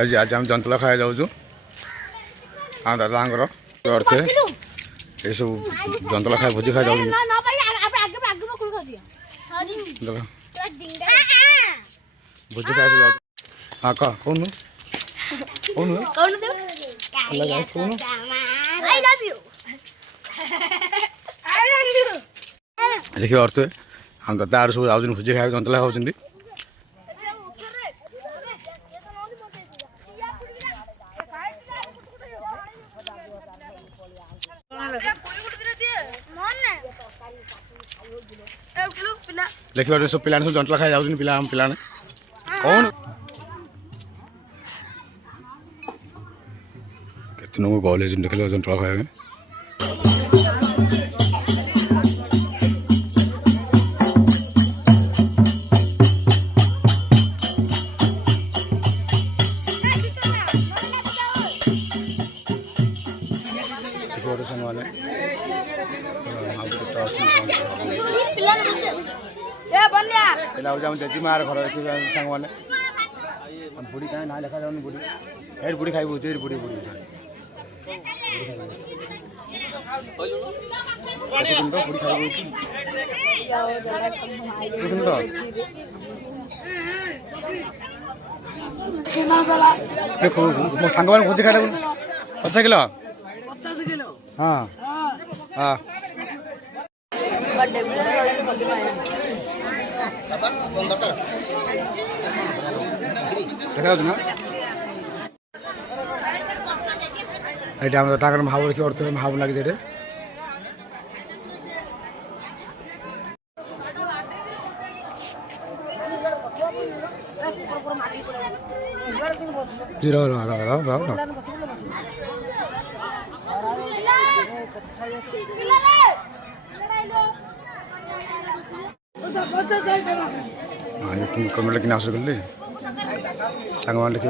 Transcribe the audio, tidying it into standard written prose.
आज आम जंतला खाई जाऊँ हाँ दादा अर्थ ये सब जंतला खाए भोजी खाई जाऊँ भोजी खाए हाँ कह कौन देखिए अर्थ हम दादा सब जाऊँ भोजी खाए जंतला खाऊँ देखिए सब पिला सब जंतला खाई जाऊँ पिला पिला कौन केतन को कॉलेज देख जंतला खाए जेजी मार घर सांग मैंने बुढ़ी कहीं ना देखा जाऊन बुढ़ी एर बुढ़ी खाई बुझे बुढ़ी बुढ़ी बुढ़ी खाई देखो मो सांग मैंने भोजी खाई 50 किलो हाँ हाँ देखा ना এটা আমরা টাকার ভাব রেখে অর্থ ভাব লাগে যেটা জিরো तुम कमेंट लेकिन आंसर कर ले सांग मान लिखी